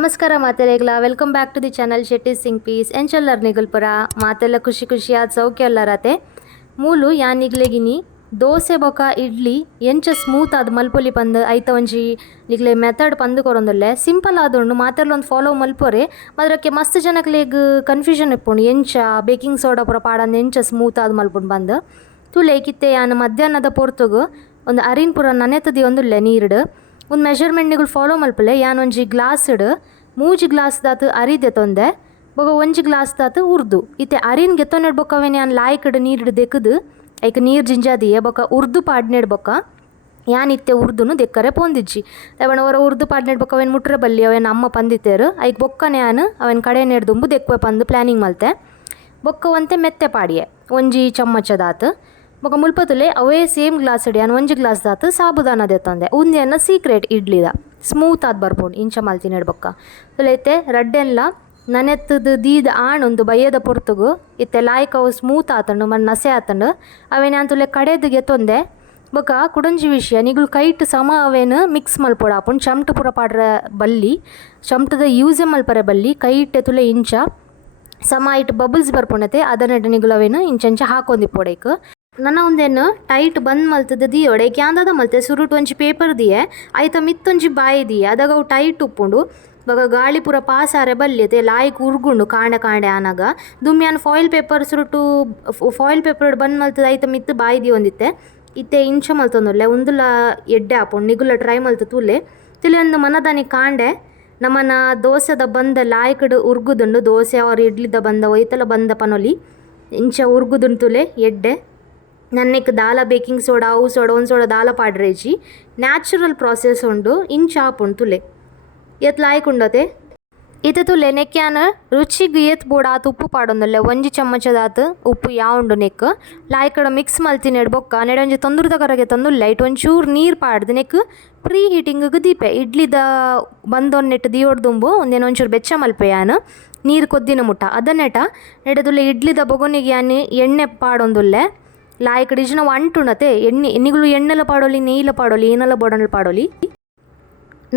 ನಮಸ್ಕಾರ ಮಾತೆರೆಗ್ಲ welcome back to the channel Shetty ಸಿಂಗ್ ಪೀಸ್ ಎಂಚಲ್ಲರ್ ನಿಗಲ್ಪುರ ಮಾತೆಲ್ಲ ಖುಷಿ ಖುಷಿಯಾದ ಸೌಖ್ಯ ಅಲ್ಲರತೆ ಮೂಲು ಯಾನಿಗ್ಲೆಗಿನಿ ದೋಸೆ ಬೊಕ ಇಡ್ಲಿ ಎಂಚ ಸ್ಮೂತ್ ಆದ ಮಲ್ಪೊಲಿ ಪಂದ್ ಐತ ಒಂಜಿ ನಿಗ್ಲೆ ಮೆಥಡ್ ಪಂದ್ ಕೊರೊಂದುಲ್ಲೆ ಸಿಂಪಲ್ ಆದುಂಡು ಮಾತೆರ್ಲ ಒಂದು ಫಾಲೋ ಮಲ್ಪೊರೆ ಮದ್ರಕ್ಕೆ ಮಸ್ತ್ ಜನಕ್ಲೆಗ್ ಕನ್ಫ್ಯೂಷನ್ ಇಪ್ಪುಂಡು ಎಂಚ ಬೇಕಿಂಗ್ ಸೋಡಾ ಪೂರ ಪಾಡಂದು ಎಂಚ ಸ್ಮೂತ್ ಆದ ಮಲ್ಪುಂಡು ಬಂದು ತುಲೆ ಕಿತ್ತೆ ಯಾನು ಮಧ್ಯಾಹ್ನದ ಪೊರ್ತುಗು ಒಂದು ಅರಿನ್ ಪೂರ ನನೆತದಿ ಒಂದುಲ್ಲೆ ನೀರುಡು ಒಂದು ಮೆಜರ್ಮೆಂಟ್ ನಿಗಳು ಫಾಲೋ ಮಲ್ಪಲೆ ಯಾನೊಂಜಿ ಗ್ಲಾಸ್ ಮೂಜಿ ಗ್ಲಾಸ್ ದಾತು ಅರಿದೆ ತೊಂದೆ ಬೊಗ ಒಂಜಿ ಗ್ಲಾಸ್ ದಾತು ಉರ್ದು ಇತ್ತೆ ಅರಿನ್ ಗೆತ್ತೊನೆಡ್ ಬೊಕ್ಕವೇನೆ ಯಾನ್ ಲಾಯ್ಕಡ್ ನೀರು ದೆಕ್ಕದು ಐಕ ನೀರು ಜಿಂಜಾದಿಯೆ ಬೊಕ ಉರ್ದು ಪಾಡ್ನೆಡ್ ಬೊಕ್ಕ ಯಾನ್ ಇತ್ತೆ ಉರ್ದುನು ದೆಕ್ಕರೆ ಪೋಂದಿಜ್ಜಿ ಅವನ ಅವರ ಉರ್ದು ಪಾಡ್ನೆಡ್ ಬೊಕ್ಕ ಅವೇನು ಮುಟ್ರೆ ಬಲ್ಲಿ ಅವೇನು ಅಮ್ಮ ಪಂದಿತ್ತೇರು ಐಕ್ ಬೊಕ್ಕನೆ ಯಾನು ಅವೇನು ಕಡೆ ನೆಡ್ದುಂಬು ದೆಕ್ಕುವೆ ಪಂದು ಪ್ಲ್ಯಾನಿಂಗ್ ಮಲ್ತೆ ಬೊಕ್ಕ ಒಂತೆ ಮೆತ್ತೆ ಪಾಡಿಯೆ ಒಂಜಿ ಚಮ್ಮಚದಾತು ಬೊಕ ಮುಲ್ಪತುಲೆ ಅವೇ ಸೇಮ್ ಗ್ಲಾಸ್ ಯಾನು ಒಂಜಿ ಗ್ಲಾಸ್ ದಾತು ಸಾಬುದಾನ ದೆತ್ತೊಂದೆ ಉಂದೆನ್ನ ಸೀಕ್ರೆಟ್ ಇಡ್ಲಿದ ಸ್ಮೂತ್ ಆದ್ ಬರ್ಪುಂಡು ಇಂಚ ಮಲ್ತಿನೆಡ್ ಬೊಕ್ಕ ತುಲೈತೆ ರಡ್ಡೆಲ್ಲ ನನೆತ್ತದು ದೀದ ಆಣೊಂದು ಬಯ್ಯದ ಪೊರ್ತುಗು ಇತ್ತೆ ಲಾಯ್ಕ ಅವು ಸ್ಮೂತ್ ಆತಂಡು ಮಣ್ಣು ನಸೆ ಆತಂಡು ಅವೇನು ಅಂತುಲೆ ಕಡೆದು ಗೆತ್ತೊಂದೆ ಬೊಕ ಕುಡಂಜಿ ವಿಷಯ ನಿಗುಲು ಕೈಟ್ ಸಮ ಅವೇನು ಮಿಕ್ಸ್ ಮಲ್ಪೊಡು ಆಪುಂಡು ಚಮಟ ಪೂರ ಪಾಡ್ರೆ ಬಲ್ಲಿ ಚಮಟದ ಯೂಸೆ ಮಲ್ಪರೆ ಬಲ್ಲಿ ಕೈಟ್ ತುಲೆ ಇಂಚ ಸಮ ಇಟ್ಟು ಬಬಲ್ಸ್ ಬರ್ಪುಂಡತೆ ಅದನ್ನ ನಿಗುಲು ಅವೇನು ಇಂಚ ಹಾಕೊಂದಿಪ್ಪೊಡೈಕ್ ನನ್ನ ಒಂದೇನು ಟೈಟ್ ಬಂದ್ ಮಲ್ತದ ದಿಯೋಡೆ ಕ್ಯಾಂದದ ಮಲ್ತೆ ಸುರುಟ್ ಒಂಜಿ ಪೇಪರ್ ದಿಯೆ ಐತ ಮಿತ್ತೊಂಜಿ ಬಾಯಿ ದಿಯೆ ಅದಾಗ ಅವು ಟೈಟ್ ಉಪ್ಪುಂಡು ಇವಾಗ ಗಾಳಿ ಪೂರ ಪಾಸ್ ಆರೆ ಬಲ್ಲಿತೆ ಲಾಯ್ಕ್ ಉರ್ಗುಂಡು ಕಾಂಡೆ ಕಾಂಡೆ ಆನಾಗ ದುಮ್ಯಾನ್ ಫಾಯಿಲ್ ಪೇಪರ್ ಸುರುಟು ಫಾಯಿಲ್ ಪೇಪರ್ ಬಂದ್ ಮಲ್ತದ ಐತ ಮಿತ್ತು ಬಾಯಿ ದಿ ಒಂದಿತ್ತೆ ಇತ್ತೆ ಇಂಚ ಮಲ್ತೊಂದುಲ್ಲೆ ಉಂದುಲ ಎಡ್ಡೆ ಆಪುಂಡು ನಿಗುಲ ಟ್ರೈ ಮಲ್ತ ತುಲೆ ಒಂದು ಮನದಾನಿ ಕಾಂಡೆ ನಮ್ಮನ ದೋಸೆದ ಬಂದ ಲಾಯ್ಕಡ್ ಉರ್ಗುದುಂಡು ದೋಸೆ ಅವ್ರ ಇಡ್ಲಿದ ಬಂದ ಒಯ್ತಲ ಬಂದ ಪನೊಲಿ ಇಂಚ ಉರ್ಗುದುಂಡು ತುಲೆ ಎಡ್ಡೆ ನನ್ನೆಕ್ ದಾಲ ಬೇಕಿಂಗ್ ಸೋಡಾ ಅವು ಸೋಡಾ ಒಂದು ಸೋಡಾ ದಾಲ ಪಾಡ್ರೇಜಿ ನ್ಯಾಚುರಲ್ ಪ್ರಾಸೆಸ್ ಉಂಡು ಇಂಚ ಆಪುಂಡು ತುಲೆ ಎತ್ ಲಾಯ್ಕ್ ಉಂಡತೆ ಇತ್ತೆ ತುಲೆ ನೆಕ್ಯಾನ ರುಚಿಗೆ ಏತ್ ಬೋಡಾತು ಉಪ್ಪು ಪಾಡೊಂದುಲ್ಲೆ ಒಂಜಿ ಚಮ್ಮಚದಾತು ಉಪ್ಪು ಯಾವುಂಡು ನೆಕ್ ಲಾಯ್ಕಡ ಮಿಕ್ಸ್ ಮಲ್ತಿನೆಡ್ ಬೊಕ್ಕ ನೆಡೊಂಜಿ ತೊಂದುರ್ದ ಕರಗೆ ತಂದುಲ್ಲೆ ಇಟ್ಟು ಒಂಚೂರು ನೀರು ಪಾಡ್ದು ನೆಕ್ ಪ್ರೀ ಹೀಟಿಂಗಿಗೆ ದೀಪೆ ಇಡ್ಲಿದ ಬಂದೊನ್ನೆಟ್ಟು ದಿಯೋಡ್ದುಂಬು ಒಂದೇನು ಒಂಚೂರು ಬೆಚ್ಚ ಮಲ್ಪೆ ಯಾನು ನೀರು ಕೊದ್ದಿನ ಮುಟ್ಟ ಅದನ್ನೆಟ ನೆಡದುಲ್ಲೆ ಇಡ್ಲಿದ ಬೊಗೊನಿಗೆ ಯಾನು ಎಣ್ಣೆ ಪಾಡೊಂದುಲ್ಲೆ ಲಾಯ್ಕ್ ಡಿಜ್ನ ಅಂಟುಣತೆ ಎಣ್ಣೆಗಳು ಎಣ್ಣೆಲ ಪಾಡೋಲಿ ನೆಯ್ಲ ಪಾಡೋಲಿ ಏನೆಲ್ಲ ಬೋಡನ್ಲ ಪಾಡೋಲಿ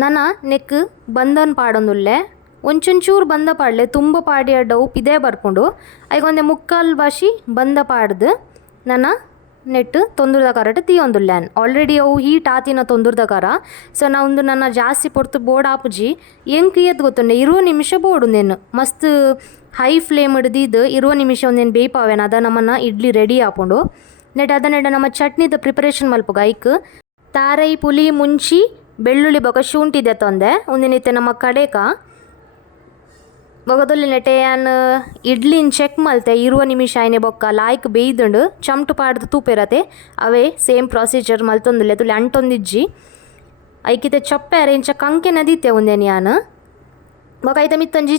ನನ್ನ ನೆಕ್ ಬಂದನ್ ಪಾಡೊಂದುಲ್ಲೆ ಒಂಚೂರು ಬಂದ ಪಾಡ್ಲೆ ತುಂಬ ಪಾಡಿ ಅಡ್ಡವು ಪಿದೇ ಬರ್ಕೊಂಡು ಐಗೊಂದೆ ಮುಕ್ಕಾಲ್ ಭಾಷಿ ಬಂದ ಪಾಡ್ದು ನನ್ನ ನೆಟ್ ತೊಂದುರ್ದ ಕರಟ್ ತೀಯೊಂದುಲ್ಲೆನ್ ಆಲ್ರೆಡಿ ಅವು ಹೀಟ್ ಆತಿನ ತೊಂದುರ್ದ ಕರ ಸೊ ನಾವೊಂದು ನನ್ನ ಜಾಸ್ತಿ ಪೊರ್ತು ಬೋರ್ಡ್ ಆಪುಜಿ ಎಂಕ್ ಎದ್ದು ಗೊತ್ತುಂಡೆ 20 ನಿಮಿಷ ಬೋಡುಂದೇನು ಮಸ್ತ್ ಹೈ ಫ್ಲೇಮ್ ಹಿಡ್ದಿದ್ದು 20 ನಿಮಿಷ ಒಂದೇನು ಬೇಯ್ಪಾವೇನು ಅದ ನಮ್ಮನ್ನು ಇಡ್ಲಿ ರೆಡಿ ಆಪುಂಡು ನೆಟ್ ಅದನ್ನೆಡ ನಮ್ಮ ಚಟ್ನಿದ ಪ್ರಿಪರೇಷನ್ ಮಲ್ಪುಗ ಐಕ್ ತಾರೈ ಪುಲಿ ಮುಂಚಿ ಬೆಳ್ಳುಳ್ಳಿ ಬೊಕ ಶುಂಠಿ ದೆತ್ತೊಂದೆ ಒಂದಿನಿತ್ತೆ ನಮ್ಮ ಕಡೆಕ ಬೊಗದಲ್ಲಿ ನೆಟೆ ಯಾನ್ ಇಡ್ಲಿನ ಚೆಕ್ ಮಲ್ತೆ 20 ನಿಮಿಷ ಆಯ್ನೆ ಬೊಕ್ಕ ಲಾಯ್ಕ್ ಬೇಯ್ದುಂಡು ಚಮಟು ಪಾಡ್ದು ತೂಪೆರತೆ ಅವೇ ಸೇಮ್ ಪ್ರೊಸೀಜರ್ ಮಲ್ತೊಂದುಲ್ಲೆ ತುಲೆ ಅಂಟೊಂದಿಜ್ಜಿ ಐಕಿತೆ ಚಪ್ಪೆ ಅರೇಂಚ ಕಂಕೆ ನದೀತೆ ಒಂದೇನು ಯಾನು ಬೊಕ ಐತ ಮಿತ್ತೊಂಜಿ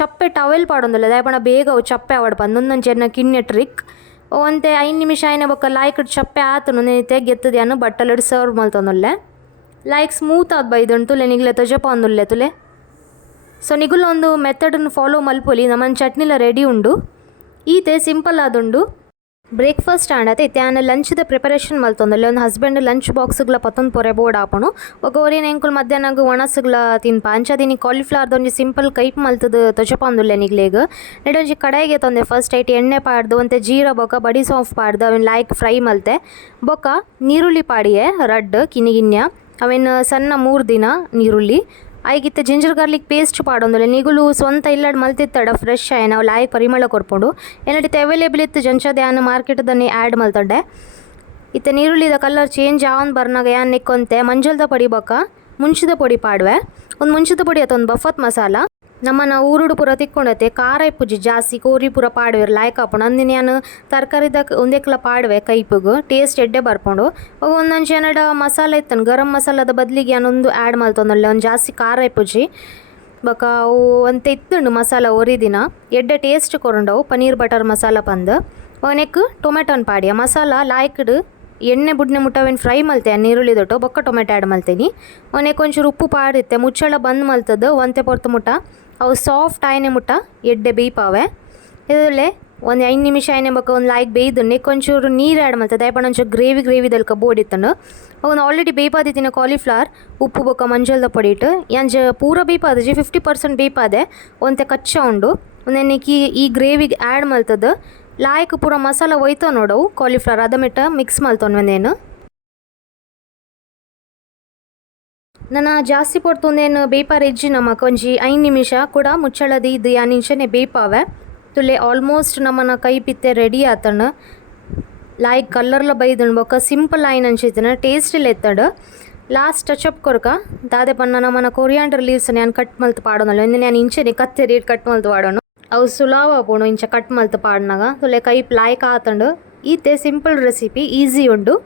ಚಪ್ಪೆ ಟವೆಲ್ ಪಾಡೊಂದುಲ್ಲೆ ದಾಯಪಣ ಬೇಗ ಅವು ಚಪ್ಪೆ ಆವಡ್ ಬಂದೊಂದೊಂದು ಚೆನ್ನ ಕಿನ್ನೆ ಟ್ರಿಕ್ ಒಂತೆ 5 ನಿಮಿಷ ಆಯ್ನ ಬೊಕ್ಕ ಲಾಯ್ಕಡ್ ಚಪ್ಪೆ ಆತನು ನೆನಿತೆ ಗೆತ್ತದ್ಯಾನು ಬಟ್ಟಲಡ್ ಸರ್ವ್ ಮಲ್ತೊಂದುಲ್ಲೆ ಲೈಕ್ ಸ್ಮೂತ್ ಆದ್ ಬೈದುಂಟು ತುಲೆ ನಿಗ್ಲೆ ತೊಜಪ ಒಂದುಲ್ಲೆ ತುಲೆ ಸೊ ನಿಗುಲ ಒಂದು ಮೆಥಡನ್ನು ಫಾಲೋ ಮಲ್ಪೊಲಿ ನಮ್ಮನ್ನು ಚಟ್ನಿಲ ರೆಡಿ ಉಂಡು ಈತೆ ಸಿಂಪಲ್ ಆದುಂಡು ಬ್ರೇಕ್ಫಾಸ್ಟ್ ಆಂಡತೆ ಇತ್ತೆ ಲಂಚ್ದ ಪ್ರಿಪರೇಷನ್ ಮಲ್ತೊಂದುಲ್ಲೆ ಒಂದು ಹಸ್ಬೆಂಡ್ ಲಂಚ್ ಬಾಕ್ಸ್ಗಳ ಪತ್ತೊಂದು ಪೊರೆ ಬೋರ್ಡ್ ಆಪುಣು ಒಗೋರೇನು ಎಂಕುಲು ಮಧ್ಯಾಹ್ನಗ ಒಣಸುಗಳ ತಿನ್ಪ ಅಂಚದಿನಿ ಕಾಲಿಫ್ಲವರ್ದ ಒಂಜಿ ಸಿಂಪಲ್ ಕೈಪ್ ಮಲ್ತದ ತೊಜಪಂದುಲ್ಲೆ ನಿಗ್ಲೇಗ್ ನೆಡೊಂಜಿ ಕಡೆಗೆ ತೊಂದೆ ಫಸ್ಟ್ ಐಟ್ ಎಣ್ಣೆ ಪಾಡ್ದು ಒಂತೆ ಜೀರ ಬೊಕ ಬಡಿ ಸಾಫ್ ಪಾಡ್ದು ಅವೇನು ಲಾಯ್ಕ್ ಫ್ರೈ ಮಲ್ತೆ ಬೊಕ ನೀರುಳ್ಳಿ ಪಾಡಿಯೆ ರಡ್ ಕಿನಿಗಿನ್ಯ ಅವೇನು ಸಣ್ಣ 3 ದಿನ ನೀರುಳ್ಳಿ ಐಗಿತ್ತೆ ಜಿಂಜರ್ ಗಾರ್ಲಿಕ್ ಪೇಸ್ಟ್ ಪಾಡೊಂದುಲ್ಲೆ ನಿಗುಲು ಸ್ವಂತ ಇಲ್ಲಡ್ ಮಲ್ತಿತ್ತಡ ಫ್ರೆಶ್ ಆಯ್ ನಾವು ಲಾಯ್ಕ್ ಪರಿಮಳ ಕೊರ್ಪುಂಡು ಏನಡಿತ್ತೆ ಅವೈಲೇಬಲ್ ಇತ್ತು ಜಂಚದ ಯಾನು ಮಾರ್ಕೆಟ್ದನ್ನೇ ಆ್ಯಡ್ ಮಲ್ತೊಡ್ಡೆ ಇತ್ತೆ ನೀರುಳ್ಳಿದ ಕಲರ್ ಚೇಂಜ್ ಆವನ್ ಬರ್ನಾಗ ಯಾನ್ ನೆಕ್ಕೊಂತೆ ಮಂಜಲ್ದ ಪೊಡಿ ಬೊಕ ಮುಂಚಿದ ಪೊಡಿ ಪಾಡ್ವೆ ಒಂದು ಮುಂಚಿದ ಪೊಡಿ ಅತ್ತೊಂದು ಬಫತ್ ಮಸಾಲ ನಮ್ಮನ್ನ ಊರುಡು ಪೂರ ತಿಕ್ಕೊಂಡತೆ ಖಾರ ಇಪ್ಪುಜಿ ಜಾಸ್ತಿ ಕೋರಿ ಪೂರ ಪಾಡುವೆರು ಲಾಯ್ಕ್ ಆಪುಂಡು ಅಂದಿನ ನಾನು ತರಕಾರಿದ ಒಂದೇಕ್ಲ ಪಾಡುವೆ ಕೈಪುಗು ಟೇಸ್ಟ್ ಎಡ್ಡೆ ಬರ್ಪುಂಡು ಒಂದೊಂದು ಏನಡ ಮಸಾಲೆ ಇತ್ತನು ಗರಂ ಮಸಾಲದ ಬದಲಿಗೆ ನಾನೊಂದು ಆ್ಯಡ್ ಮಲ್ತೊಂದಲ್ಲ ಒಂದು ಜಾಸ್ತಿ ಖಾರ ಇಪ್ಪುಜಿ ಬೊಕ ಅವು ಒಂತೆ ಇತ್ತುಂಡು ಮಸಾಲ ಒರಿದಿನ ಎಡ್ಡೆ ಟೇಸ್ಟ್ ಕೊರಂಡವು ಪನೀರ್ ಬಟರ್ ಮಸಾಲ ಪಂದು ಅವನೆಕ್ ಟೊಮೆಟೊನ್ ಪಾಡಿಯ ಮಸಾಲ ಲಾಯ್ಕ್ಡ್ ಎಣ್ಣೆ ಬುಡ್ನೆ ಮುಟ್ಟವೇನು ಫ್ರೈ ಮಲ್ತೆ ನೀರುಳ್ಳಿ ದೊಟ್ಟು ಬೊಕ್ಕ ಟೊಮೆಟೊ ಆ್ಯಡ್ ಮಲ್ತೀನಿ ಅವನೆಕ್ ಒಂಚೂರು ಉಪ್ಪು ಪಾಡಿತ್ತೆ ಮುಚ್ಚಳ ಬಂದ್ ಮಲ್ತದ್ದು ಒಂತೆ ಪೊರ್ತು ಮುಟ್ಟ ಅವು ಸಾಫ್ಟ್ ಆಯ್ನೆ ಮುಟ್ಟ ಎಡ್ಡೆ ಬೀಪಾವೆ ಇದರಲ್ಲೇ ಒಂದು 5 ನಿಮಿಷ ಏನೇ ಬೇಕು ಒಂದು ಲಾಯ್ಕ್ ಬೇಯ್ದು ನೆಕ್ ಒಂಚೂರು ನೀರು ಆ್ಯಡ್ ಮಾಡ್ತದೆ ದಯಪಂಡ ಒಂಚೂರು ಗ್ರೇವಿದಲ್ಕ ಬೋಡಿತ್ತಂಡು ಒಂದು ಆಲ್ರೆಡಿ ಬೇಯ್ಪಾದಿತ್ತಿನ ಕಾಲಿಫ್ಲವರ್ ಉಪ್ಪು ಬೊಕ್ಕ ಮಂಜಲ್ದ ಪೊಡಿ ಇಟ್ಟು ಯಾಂಚ ಪೂರ ಬೇಯ್ಪಾದ 50% ಬೇಯ್ಪಾದೆ ಒಂತೆ ಕಚ್ಚ ಉಂಡು ಒಂದೆನಕ್ಕೆ ಈ ಗ್ರೇವಿಗೆ ಆ್ಯಡ್ ಮಲ್ತದ ಲಾಯ್ಕ್ ಪೂರ ಮಸಾಲ ಒಯ್ತೋ ನೋಡವು ಕಾಲಿಫ್ಲವರ್ ಅದ ಮೆಟ್ಟ ಮಿಕ್ಸ್ ಮಲ್ತೊಂದು ಒಂದೇನು ನಾನು ಜಾಸ್ತಿ ಪೊಡ್ತೊಂದೇನು ಬೇಯ್ಪಾರ ಇಜ್ಜಿ ನಮಕ್ ಒಂಜಿ 5 ನಿಮಿಷ ಕೂಡ ಮುಚ್ಚಳದಿ ಇದು ಯಾನಿಂಚನೆ ಬೇಯ್ಪಾವೆ ತುಲೆ ಆಲ್ಮೋಸ್ಟ್ ನಮ್ಮನ ಕೈ ಪಿತ್ತೆ ರೆಡಿ ಆತಂಡು ಲಾಯ್ಕ್ ಕಲ್ಲರ್ಲ ಬೈದಂಡು ಬೊಕ್ಕ ಸಿಂಪಲ್ ಆಯ್ನ ಅಂಚಿತ್ತಿನ ಟೇಸ್ಟಿಲ್ ಎತ್ತಡು ಲಾಸ್ಟ್ ಟಚಪ್ ಕೊರ್ಕ ದಾದೆ ಪನ್ನ ನಮ್ಮನ ಕೊರಿಯಾಂಡರ್ ಲೀವ್ಸ್ ನಾನು ಕಟ್ ಮಲ್ತು ಪಾಡೋನಲ್ಲ ಎಂದು ನಾನು ಇಂಚನೆ ಕತ್ತೆ ರೇಟ್ ಕಟ್ ಮಲ್ತು ಪಾಡೋನು ಅವು ಸುಲಾವ ಪೋಣು ಇಂಚ ಕಟ್ ಮಲ್ತು ಪಾಡ್ನಾಗ ತುಲೆ ಕೈ ಲಾಯ್ಕ್ ಆತಂಡು ಈತೆ ಸಿಂಪಲ್ ರೆಸಿಪಿ ಈಸಿ ಉಂಡು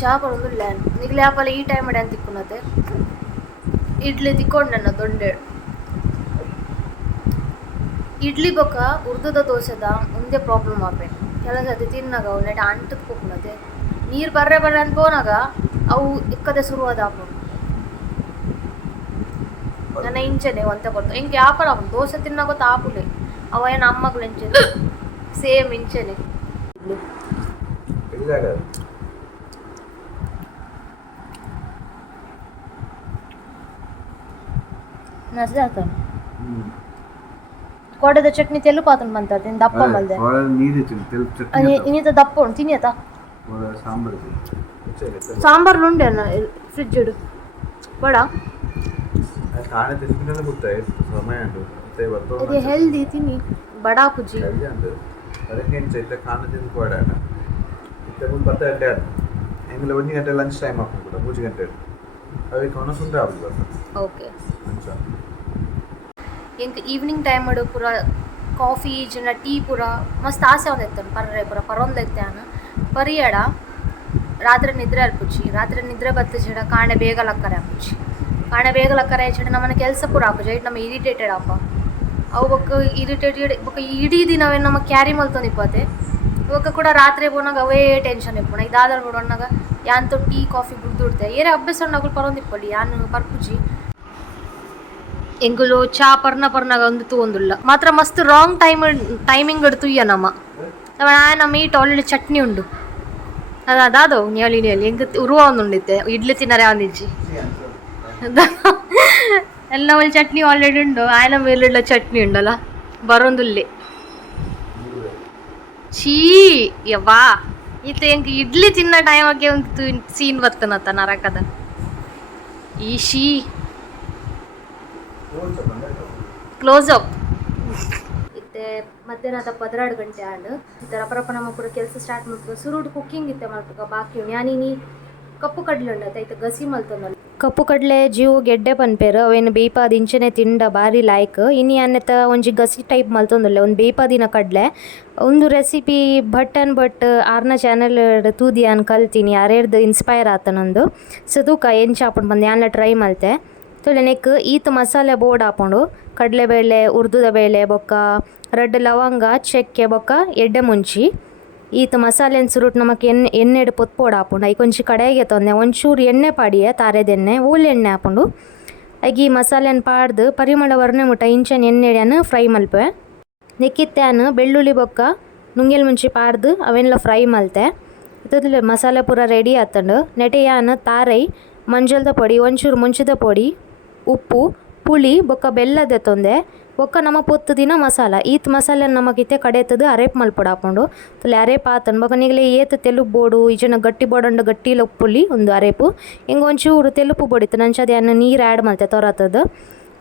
ಚಹಾ ಪಡೋದಿಲ್ಲ ನಿಗ್ಲೆ ಆಪಲ್ಲ ಈ ಟೈಮ್ ಅಡೆ ಅಂತ ತಿಕ್ಕೊಳತ್ತೆ ಇಡ್ಲಿ ತಿಕ್ಕೊಂಡೆ ದೊಡ್ಡೆ ಇಡ್ಲಿ ಬೊಕ್ಕ ಉರ್ದದ ದೋಸೆದ ಒಂದೇ ಪ್ರಾಬ್ಲಮ್ ಆಪೆ ಕೆಲ ಸತಿ ತಿನ್ನಾಗ ಅವು ನೆಟ್ ಅಂಟದ ಕೊಕ್ಕುನತೆ ನೀರು ಬರ್ರೆ ಅಂತ ಪೋನಾಗ ಅವು ಇಕ್ಕದೆ ಶುರುವಾದ ಆಪು ನನ್ನ ಇಂಚನೆ ಒಂತೆ ಕೊಡ್ತು ಹಿಂಗೆ ಆಪಲ್ಲ ಆಪು ದೋಸೆ ತಿನ್ನಾಗ ಆಪುಲೆ ಅವ ಏನು ಅಮ್ಮಗಳು ಇಂಚನೆ ಸೇಮ್ ಇಂಚನೆ ನಸ್ದಾತ ಕೋಡದ ಚಟ್ನಿ ತೆಲು ಪಾತನ್ ಬಂತಾರೆ ದಪ್ಪ ಮಲ್ದೆ ಇನ್ನಿತ ದಪ್ಪ ಉಂಟು ತಿನ್ನಿಯತ ಸಾಂಬಾರ್ ಉಂಡೆ ಫ್ರಿಡ್ಜ್ ಇಡು ಬೇಡ ಇದು ಹೆಲ್ದಿ ತಿನ್ನಿ ಬಡಾ ಪುಜಿ ಲಂಚ್ ಟೈಮ್ ಹಾಕೊಂಡು 3 ಗಂಟೆ ಅవి కొనసుంటే అప్పుడు ಓಕೆ ಎಂಕ್ ಈವ್ನಿಂಗ್ ಟೈಮ್ ಮಾಡು ಪೂರ ಕಾಫಿ ಜನ ಟೀ ಪೂರ ಮಸ್ತ್ ಆಸೆ ಒಂದೈತನು ಪರ್ರೆ ಪೂರ ಪರೊಂದೈತೆ ಪರಿಯಡ ರಾತ್ರಿ ನಿದ್ರೆ ಅಲ್ಪುಚ್ಚಿ ರಾತ್ರಿ ನಿದ್ರೆ ಬತ್ತ ಜಡ ಕಾಣೆ ಬೇಗ ಲಕ್ಕರೆ ಹಾಕುಚ್ಚಿ ಕಾಣೆ ಬೇಗ ಲಕ್ಕರೆ ಜಡ ನಮ್ಮನ್ನ ಕೆಲಸ ಪೂರ ಹಾಕುಚ್ಚಿ ಐಟ್ ನಮ್ಮ ಇರಿಟೇಟೆಡ್ ಅಪ್ಪ ಅವು ಬೊಕ್ಕ ಇರಿಟೇಟೆಡ್ ಬೊಕ್ಕ ಇಡೀ ದಿನವೇ ನಮ್ಮ ಕ್ಯಾರಿ ಮಲ್ತೊಂದು ಇಪ್ಪತ್ತೆ ಇವಾಗ ಕೂಡ ರಾತ್ರಿ ಬೋನಾಗ ಅವೇ ಟೆನ್ಷನ್ ಇಪ್ಪಣ ಇದಾದ್ರೆ ಬಿಡೋಣಾಗ ಯಾಂತೋ ಟೀ ಕಾಫಿ ಬಿಡ್ದುಡ್ತೆ ಏರೇ ಅಭ್ಯಾಸ ಉಂಡಾಗಲು ಪರೊಂದಿಪ್ಪಲ್ಲಿ ಯಾನು ಪರ್ಪುಜಿ ಎಂಗುಲು ಚಾ ಪರ್ನಾಗ ಒಂದು ತೂಂದುಲ್ಲ ಮಾತ್ರ ಮಸ್ತ್ ರಾಂಗ್ ಟೈಮಿಂಗ್ ಇಡ್ತು ಇಯ್ಯ ನಮ್ಮ ಈಟ್ ಆಲ್ರೆಡಿ ಚಟ್ನಿ ಉಂಡು ಅದಾದೋ ನೇಳಿ ಹೆಂಗೆ ಉರುವ ಒಂದು ಉಂಡಿತ್ತೆ ಇಡ್ಲಿ ತಿನ್ನರೆ ಒಂದಿಜ್ಜಿ ಎಲ್ಲ ಒಂದು ಚಟ್ನಿ ಆಲ್ರೆಡಿ ಉಂಡು ಆಯ್ನ ಮೇಲಿಡ್ಲ ಚಟ್ನಿ ಉಂಡಲ್ಲ ಬರೋಂದುಲ್ಲೆ ಛೀ ಯವ್ವಾ ಈತ ಹೆಂಗೆ ಇಡ್ಲಿ ತಿನ್ನ ಟೈಮಾಗೆ ಒಂದು ಸೀನ್ ಬರ್ತನತ್ತ ನರಕದ ಈ ಶೀ ಕ್ಲೋಸ್ ಅಪ್ ಇತ್ತೆ ಮಧ್ಯಾಹ್ನದ 12 ಗಂಟೆ ಆಂಡ್ ಇತ್ತೆ ರಪರಪ ನಮ್ಮ ಪೂರ ಕೆಲಸ ಸ್ಟಾರ್ಟ್ ಮಾಡ್ತದೆ ಸುರುಡು ಕುಕ್ಕಿಂಗ್ ಇತ್ತೆ ಮಾಡ್ತಕ ಬಾಕಿ ಯಾನಿನಿ ಕಪ್ಪು ಕಡ್ಲೆ ಉಂಡತ್ತೆ ಐತೆ ಗಸಿ ಮಲ್ತಂದಲ್ಲ ಕಪ್ಪು ಕಡ್ಲೆ ಜೀವ ಗೆಡ್ಡೆ ಪನ್ಪೇರು ಅವೇನು ಬೇಯ್ಪಾದ ಇಂಚನೆ ತಿಂಡ ಬಾರಿ ಲಾಯ್ಕ್ ಇನ್ನು ಅನ್ನೆತ್ತ ಒಂಜಿ ಗಸಿ ಟೈಪ್ ಮಲ್ತೊಂದುಲ್ಲೆ ಒಂದು ಬೇಯ್ಪಾದಿನ ಕಡ್ಲೆ ಒಂದು ರೆಸಿಪಿ ಭಟ್ ಆ್ಯಂಡ್ ಭಟ್ ಆರ್ನ ಚಾನಲ್ ತೂದಿ ಅನ್ ಕಲ್ತೀನಿ ಯಾರ್ಯಾರ್ದು ಇನ್ಸ್ಪೈರ್ ಆತನೊಂದು ಸೊ ತೂಕ ಎಂಚ ಹಾಕೊಂಡು ಬಂದು ಯಾನ್ಲ ಟ್ರೈ ಮಲ್ತೆ ತುಲೆ ನೆಕ್ ಈತ ಮಸಾಲೆ ಬೋರ್ಡ್ ಹಾಕೊಂಡು ಕಡಲೆಬೇಳೆ ಉರ್ದುದ ಬೇಳೆ ಬೊಕ್ಕ ರೆಡ್ ಲವಂಗ ಚೆಕ್ಕೆ ಬೊಕ್ಕ ಎಡ್ಡೆ ಮುಂಚಿ ಈತ ಮಸಾಲೆನ ಸುರುಟ್ ನಮಕ್ ಎಣ್ಣೆಡು ಪೊತ್ಪೋಡು ಹಾಕೊಂಡು ಐ ಕೊಂಚಿ ಕಡೆಗೆ ತೊಂದೆ ಒಂಚೂರು ಎಣ್ಣೆ ಪಾಡಿಯೆ ತಾರೆದೆಣ್ಣೆ ಎಣ್ಣೆ ಹಾಕೊಂಡು ಐಗೆ ಈ ಮಸಾಲೆನ ಪಾಡ್ದು ಪರಿಮಳ ವರ್ಣೆ ಮುಟ್ಟ ಇಂಚನ್ ಎಣ್ಣೆಡ್ಯಾನು ಫ್ರೈ ಮಲ್ಪೆ ನೆಕ್ಕಿತ್ತ್ಯಾನು ಬೆಳ್ಳುಳ್ಳಿ ಬೊಕ್ಕ ನುಂಗೆಲ್ ಮುಂಚಿ ಪಾಡ್ದು ಅವೆಲ್ಲ ಫ್ರೈ ಮಲ್ತೆ ಇದು ಮಸಾಲೆ ಪೂರ ರೆಡಿ ಆತಂಡು ನೆಟೆಯಾನು ತಾರೈ ಮಂಜಲ್ದ ಪೊಡಿ ಒಂಚೂರು ಮುಂಚಿದ ಪೊಡಿ ಉಪ್ಪು ಪುಳಿ ಬೊಕ್ಕ ಬೆಲ್ಲದ ತೊಂದೆ ಬೊಕ್ಕ ನಮ್ಮ ಪೊತ್ತು ದಿನ ಮಸಾಲ ಈತ್ ಮಸಾಲೆ ನಮಗಿತ್ತೆ ಕಡೆತದು ಅರೇಪ್ ಮಲ್ಪೊಡು ಹಾಕೊಂಡು ತುಲೆ ಅರೇಪ್ ಆತನ್ ಬೊಕ್ಕ ನಿಗಲೆ ಏತು ತೆಲುಪು ಬೋಡು ಈಜನ ಗಟ್ಟಿ ಬೋಡಂಡು ಗಟ್ಟಿ ಲೊಪ್ಪುಲಿ ಒಂದು ಅರೇಪು ಹಿಂಗೆ ಒಂಚೂರು ತೆಲುಪು ಬೋಡಿತ್ತು ನಂಚದ ಅನ್ನ ನೀರು ಆ್ಯಡ್ ಮಾಡ್ತೆ ತೊರತದು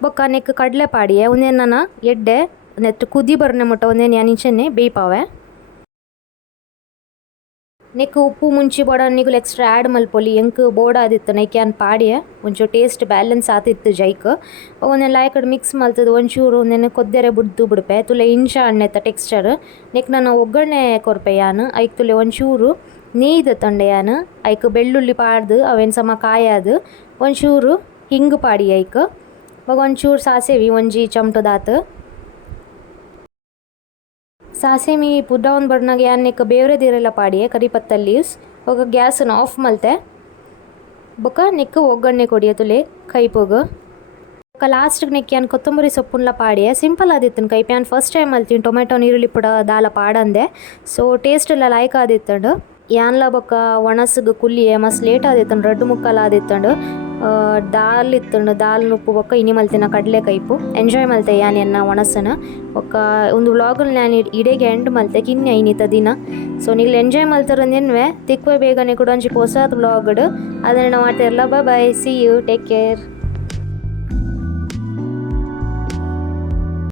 ಬೊಕ್ಕ ನೆಕ್ ಕಡಲೆ ಪಾಡಿಯೆ ಒಂದೇನ ಎಡ್ಡೆ ನೆಟ್ಟು ಕುದಿ ಬರ್ನೆ ಮುಟ್ಟ ಒಂದೇನು ಯಾನಿಂಚನೆ ಬೇಯ್ಪಾವೆ ನೆಕ್ ಉಪ್ಪು ಮುಂಚಿ ಬೋಡ ನಿಗುಲು ಎಕ್ಸ್ಟ್ರಾ ಆ್ಯಡ್ ಮಲ್ಪೊಲಿ ಎಂಕ್ ಬೋಡ ಆದಿತ್ತು ನೈಕೆ ಅನ್ ಪಾಡಿಯೆ ಒಂಚೂರು ಟೇಸ್ಟ್ ಬ್ಯಾಲೆನ್ಸ್ ಆತಿತ್ತು ಜೈಕ್ ಒಂದೆಲ್ಲ ಆಯ್ಕಡೆ ಮಿಕ್ಸ್ ಮಲ್ತದ್ದು ಒಂಚೂರು ಒಂದೇನು ಕೊದ್ದೆರೆ ಬಿಡ್ದು ಬಿಡ್ಪೆ ತುಲೆ ಇಂಚ ಅನ್ನೆತ್ತ ಟೆಕ್ಸ್ಚರ್ ನೆಕ್ ನಾನು ಒಗ್ಗರಣೆ ಕೊರ್ಪೆ ಯಾನು ಐಕ್ ತುಲೆ ಒಂಚೂರು ನೇಯ್ದು ತಂಡೆ ಯಾನು ಐಕ್ ಬೆಳ್ಳುಳ್ಳಿ ಪಾಡ್ದು ಅವೇನು ಸಮ ಕಾಯದು ಒಂಚೂರು ಹಿಂಗು ಪಾಡಿ ಐಕ್ ಇವಾಗ ಒಂಚೂರು ಸಾಸೇವಿ ಒಂಜಿ ಚಮಟದಾತು ಸಾಸೇಮಿ ಪುಡ್ಡವನ್ ಬಣ್ಣಗೆ ಯಾನ್ನೆಕ್ ಬೇವ್ರೆದಿರೆಲ್ಲ ಪಾಡಿಯೆ ಕರಿಪತ್ತ ಲೀವ್ಸ್ ಹೋಗ ಗ್ಯಾಸನ್ನು ಆಫ್ ಮಲ್ತೆ ಬೊಕ ನಿಕ್ ಒಗ್ಗರಣೆ ಕೊಡಿಯತುಲೆ ಕೈಪೋಗು ಬೊಕ ಲಾಸ್ಟ್ಗೆ ನೆಕ್ಕಿಯಾನ್ ಕೊತ್ತಂಬರಿ ಸೊಪ್ಪುನ್ಲ ಪಾಡಿಯೆ ಸಿಂಪಲ್ ಆದಿತ್ತುಂಡು ಕೈಪೆ ಆನ್ ಫಸ್ಟ್ ಟೈಮ್ ಅಲ್ತೀನಿ ಟೊಮೆಟೊ ನೀರುಳ್ಳಿ ಪುಡ ದಾಲ ಪಾಡಂದೆ ಸೊ ಟೇಸ್ಟ್ ಎಲ್ಲ ಲಾಯ್ಕ್ ಆದಿತ್ತುಂಡು ಯಾನ್ಲ ಬೊಕ ಒಣಸುಗು ಕುಲ್ಲಿಯೆ ಮಸ್ತ್ ಲೇಟ್ ಆದಿತ್ತುಂಡು 2:45 ಆದಿತ್ತುಂಡು ದಾಲ್ ಇತ್ತುಂಡು ದಾಲ್ ಉಪ್ಪು ಬೊಕ ಇನಿ ಮಲ್ತಿನ ಕಡಲೆ ಕೈಪು ಎಂಜಾಯ್ ಮಲ್ತೆ ಯಾನ್ ಎನ್ನ ಒಣಸನ ಬೊಕ ಒಂದು ವ್ಲಾಗಲ್ ನಾನು ಇಡೆಗೆ ಎಂಡ್ ಮಲ್ತೆ ಕಿನ್ನೆ ಐನಿತ ದಿನ ಸೊ ನೀವು ಎಂಜಾಯ್ ಮಲ್ತಾರಂದೇನ್ವೆ ತಿಕ್ವೆ ಬೇಗನೆ ಕೂಡ ಒಂಜಿ ಹೊಸದು ವ್ಲಾಗ್ಡ್ ಅದನ್ನು ಮಾಡ್ತಿರಲ್ಲ. Bye see you take care.